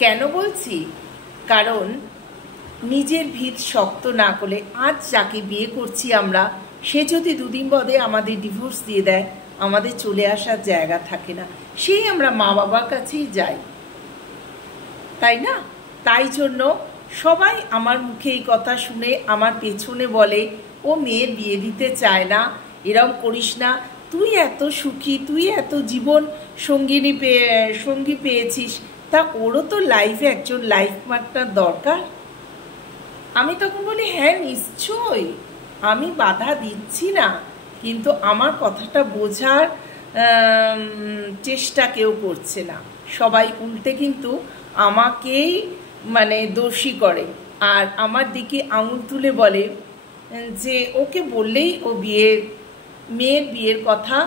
কেন বলছি? কারণ নিজের ভিত শক্ত না করলে, আজ যাকে বিয়ে করছি আমরা, সে যদি দুদিন বাদে আমাদের ডিভোর্স দিয়ে দেয়, আমাদের চলে আসার জায়গা থাকে না, সেই আমরা মা বাবার কাছেই যাই, তাই না? তাই জন্য সবাই আমার মুখে এই কথা শুনে আমার পেছনে বলে, ও মেয়ের বিয়ে দিতে চায় না, এরম করিস না, তুই এত সুখী, তুই এত জীবন সঙ্গী পেয়েছিস, তা ওরও তো লাইফে একজন লাইফ পার্টনার দরকার। আমি তখন বলি, হ্যাঁ নিশ্চয়ই, আমি বাধা দিচ্ছি না, কিন্তু আমার কথাটা বোঝার চেষ্টা কেউ করছে না। সবাই উল্টে কিন্তু আমাকেই দোষী করে, আর আমার দিকে আঙুল তুলে বলে যে ওকে বললেই ও মেয়ের বিয়ের কথা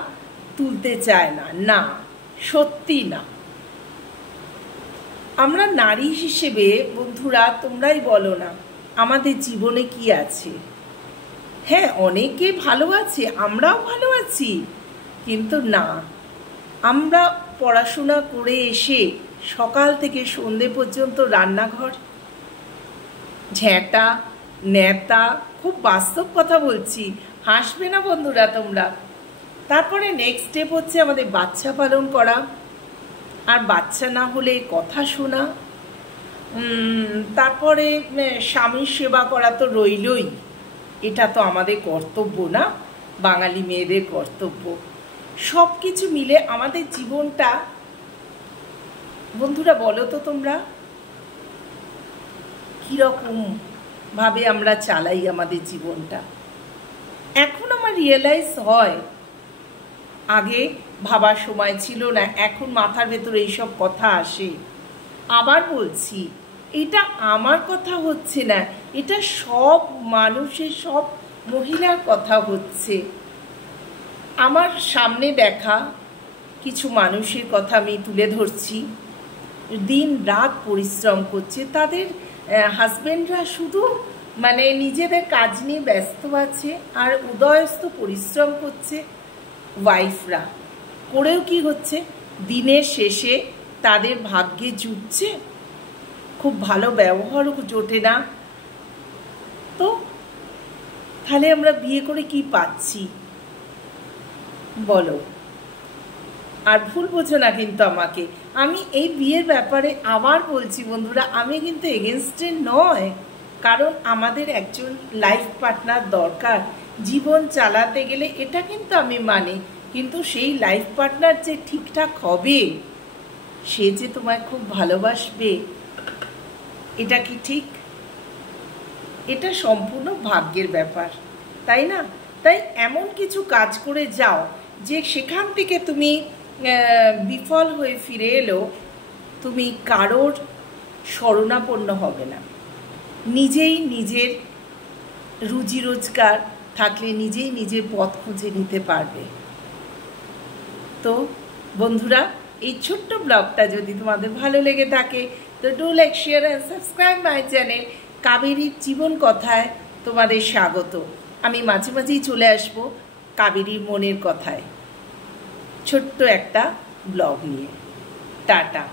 তুলতে চায় না। না, সত্যি না। আমরা নারী হিসেবে, বন্ধুরা তোমরাই বলো না, আমাদের জীবনে কি আছে? হ্যাঁ, অনেকে ভালো আছে, আমরাও ভালো আছি, কিন্তু না, আমরা পড়াশোনা করে এসে সকাল থেকে সন্ধে পর্যন্ত রান্নাঘর, ঝ্যাঁটা ন্যাতা, খুব বাস্তব কথা বলছি, হাসবে না বন্ধুরা তোমরা। তারপরে নেক্সট স্টেপ হচ্ছে আমাদের বাচ্চা পালন করা, আর বাচ্চা না হলে কথা শোনা, তারপরে স্বামীর সেবা করা তো রইলই, এটা তো আমাদের কর্তব্য না, বাঙালি মেয়েদের কর্তব্য। সব কিছু মিলে আমাদের জীবনটা, বন্ধুরা বলো তো তোমরা, কীরকম ভাবে আমরা চালাই আমাদের জীবনটা। এখন আমার রিয়েলাইজ হয়, আগে ভাবার সময় ছিল না, এখন মাথার ভেতরে এইসব কথা আসে। আবার বলছি, এটা আমার কথা হচ্ছে না, এটা সব মানুষের, সব মহিলার কথা হচ্ছে। আমার সামনে দেখা কিছু মানুষের কথা আমি তুলে ধরছি, দিন রাত পরিশ্রম করছে, তাদের হাজবেন্ডরা শুধু নিজেদের কাজ নিয়ে ব্যস্ত আছে, আর উদয়স্ত পরিশ্রম করছে ওয়াইফরা। করেও কি হচ্ছে, দিনের শেষে তাদের ভাগ্যে জুটছে, খুব ভালো ব্যবহারও জোটে না। তো তাহলে আমরা বিয়ে করে কি পাচ্ছি বলো? আর ভুল বোঝো না কিন্তু আমাকে, আমি এই বিয়ের ব্যাপারে আবার বলছি বন্ধুরা, আমি কিন্তু এগেনস্টে নয়, কারণ আমাদের একজন লাইফ পার্টনার দরকার জীবন চালাতে গেলে, এটা কিন্তু আমি মানি, কিন্তু সেই লাইফ পার্টনার যে ঠিকঠাক হবে, সে যে তোমায় খুব ভালোবাসবে, এটা কি ঠিক? এটা সম্পূর্ণ ভাগ্যের ব্যাপার, তাই না? তাই এমন কিছু কাজ করে যাও যে সেখান থেকে তুমি বিফল হয়ে ফিরে এলো, তুমি কারোর শরণাপন্ন হবে না, নিজেই নিজের রুজি রোজগার থাকলে নিজেই নিজের পথ খুঁজে নিতে পারবে। তো বন্ধুরা, এই ছোট্ট ব্লগটা যদি তোমাদের ভালো লেগে থাকে, তো do like, share and subscribe my channel কাবেরীর জীবন কথায় তোমাদের স্বাগত। আমি মাঝে মাঝেই চলে আসব কাবেরীর মনের কথায়, ছোট্ট একটা ব্লগ নিয়ে। টাটা।